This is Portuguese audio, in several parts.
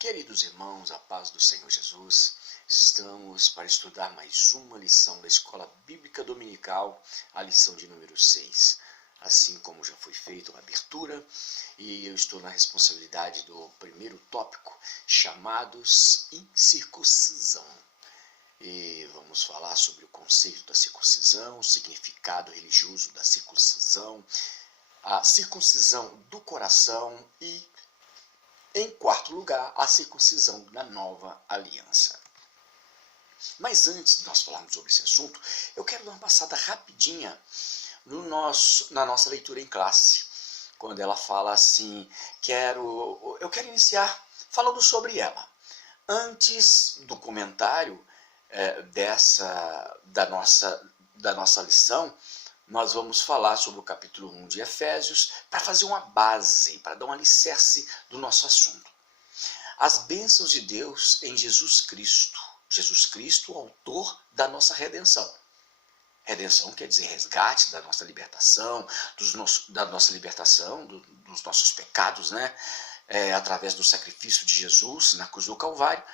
Queridos irmãos, a paz do Senhor Jesus, estamos para estudar mais uma lição da Escola Bíblica Dominical, a lição de número 6. Assim como já foi feita a abertura, e eu estou na responsabilidade do primeiro tópico, chamados incircuncisão. E vamos falar sobre o conceito da circuncisão, o significado religioso da circuncisão, a circuncisão do coração e, em quarto lugar, a circuncisão da nova aliança. Mas antes de nós falarmos sobre esse assunto, eu quero dar uma passada rapidinha na nossa leitura em classe, quando ela fala assim, eu quero iniciar falando sobre ela. Antes do comentário da nossa lição, nós vamos falar sobre o capítulo 1 de Efésios para fazer uma base, para dar um alicerce do nosso assunto. As bênçãos de Deus em Jesus Cristo. Jesus Cristo, autor da nossa redenção. Redenção quer dizer resgate da nossa libertação, dos nossos pecados, né? Através do sacrifício de Jesus na cruz do Calvário.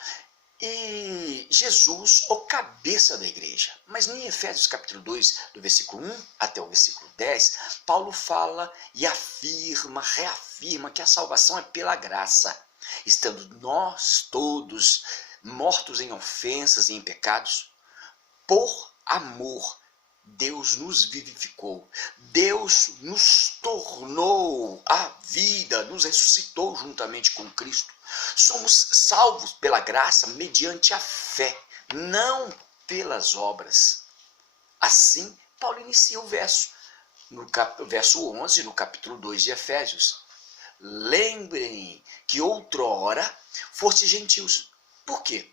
E Jesus, o cabeça da igreja. Mas em Efésios capítulo 2, do versículo 1 até o versículo 10, Paulo fala e reafirma que a salvação é pela graça, estando nós todos mortos em ofensas e em pecados, por amor, Deus nos vivificou, Deus nos tornou a vida, nos ressuscitou juntamente com Cristo. Somos salvos pela graça mediante a fé, não pelas obras. Assim, Paulo inicia o verso 11, no capítulo 2 de Efésios. Lembrem que outrora foste gentios. Por quê?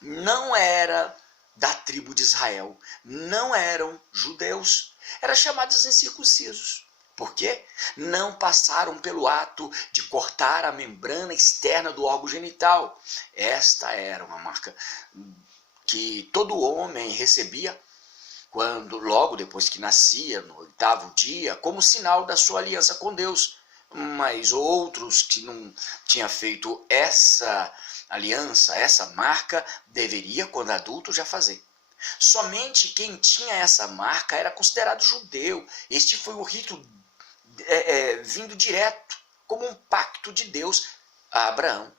Não era da tribo de Israel, não eram judeus, eram chamados incircuncisos. Por quê? Não passaram pelo ato de cortar a membrana externa do órgão genital. Esta era uma marca que todo homem recebia logo depois que nascia, no 8º dia, como sinal da sua aliança com Deus. Mas outros que não tinham feito essa aliança, essa marca, deveria, quando adulto, já fazer. Somente quem tinha essa marca era considerado judeu. Este foi o rito vindo direto, como um pacto de Deus a Abraão.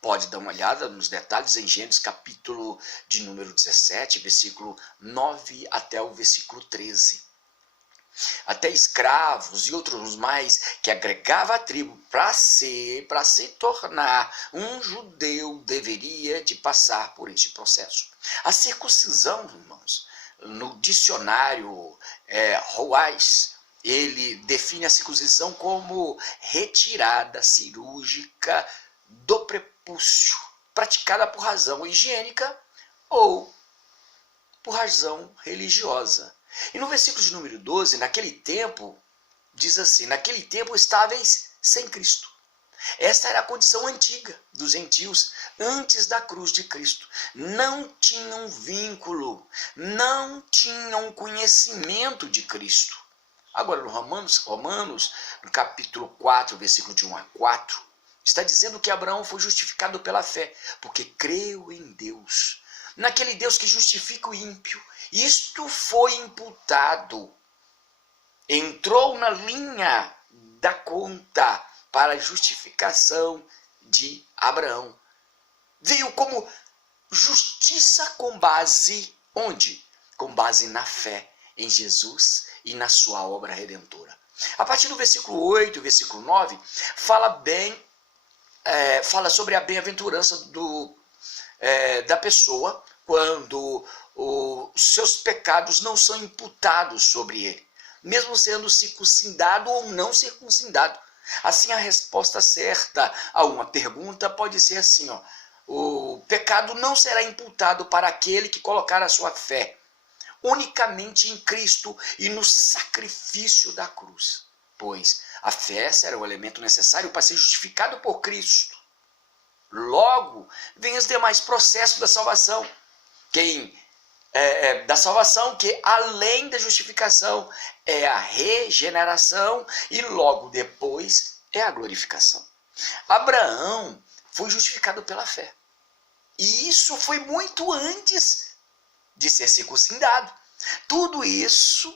Pode dar uma olhada nos detalhes em Gênesis capítulo de número 17, versículo 9 até o versículo 13. Até escravos e outros mais que agregava a tribo para se tornar um judeu deveria de passar por este processo. A circuncisão, irmãos, no dicionário Ruais, ele define a circuncisão como retirada cirúrgica do prepúcio, praticada por razão higiênica ou por razão religiosa. E no versículo de número 12, naquele tempo, diz assim, naquele tempo estáveis sem Cristo. Esta era a condição antiga dos gentios antes da cruz de Cristo. Não tinham vínculo, não tinham conhecimento de Cristo. Agora, no Romanos, no capítulo 4, versículo de 1 a 4, está dizendo que Abraão foi justificado pela fé, porque creu em Deus. Naquele Deus que justifica o ímpio. Isto foi imputado, entrou na linha da conta para a justificação de Abraão. Veio como justiça com base, onde? Com base na fé em Jesus e na sua obra redentora. A partir do versículo 8, versículo 9, fala sobre a bem-aventurança da pessoa quando os seus pecados não são imputados sobre ele, mesmo sendo circuncidado ou não circuncidado. Assim, a resposta certa a uma pergunta pode ser assim, o pecado não será imputado para aquele que colocar a sua fé unicamente em Cristo e no sacrifício da cruz, pois a fé será o elemento necessário para ser justificado por Cristo. Logo, vem os demais processos da salvação, que além da justificação é a regeneração e logo depois é a glorificação. Abraão foi justificado pela fé. E isso foi muito antes de ser circuncidado. Tudo isso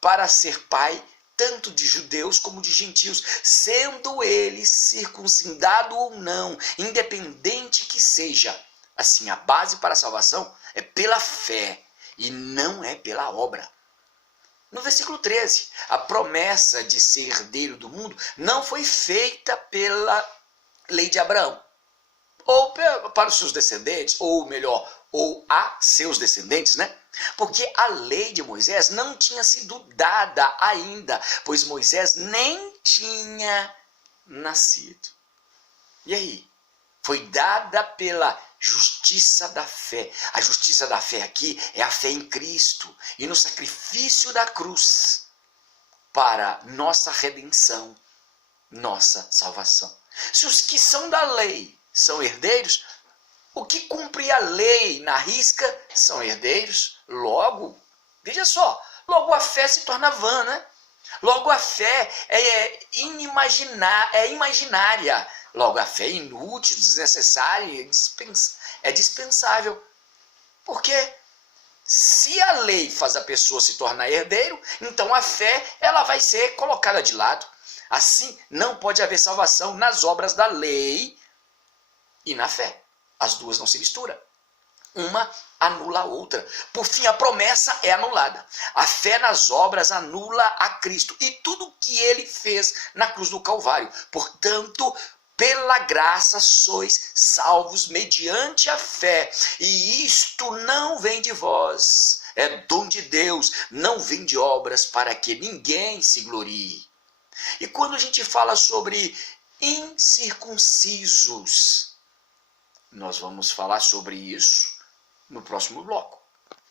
para ser pai tanto de judeus como de gentios, sendo ele circuncidado ou não, independente que seja. Assim, a base para a salvação é pela fé e não é pela obra. No versículo 13, a promessa de ser herdeiro do mundo não foi feita pela lei de Abraão, ou para os seus descendentes, ou melhor, ou a seus descendentes, né? Porque a lei de Moisés não tinha sido dada ainda, pois Moisés nem tinha nascido. E aí? Foi dada pela justiça da fé. A justiça da fé aqui é a fé em Cristo e no sacrifício da cruz para nossa redenção, nossa salvação. Se os que são da lei são herdeiros, o que cumpre a lei na risca são herdeiros. Logo, veja só, logo a fé se torna vã, né? Logo a fé é imaginária. Logo a fé é inútil, desnecessária, é dispensável. Porque se a lei faz a pessoa se tornar herdeiro, então a fé ela vai ser colocada de lado. Assim, não pode haver salvação nas obras da lei e na fé. As duas não se misturam. Uma anula a outra. Por fim, a promessa é anulada. A fé nas obras anula a Cristo e tudo o que ele fez na cruz do Calvário. Portanto, pela graça sois salvos mediante a fé. E isto não vem de vós. É dom de Deus, não vem de obras para que ninguém se glorie. E quando a gente fala sobre incircuncisos, nós vamos falar sobre isso no próximo bloco.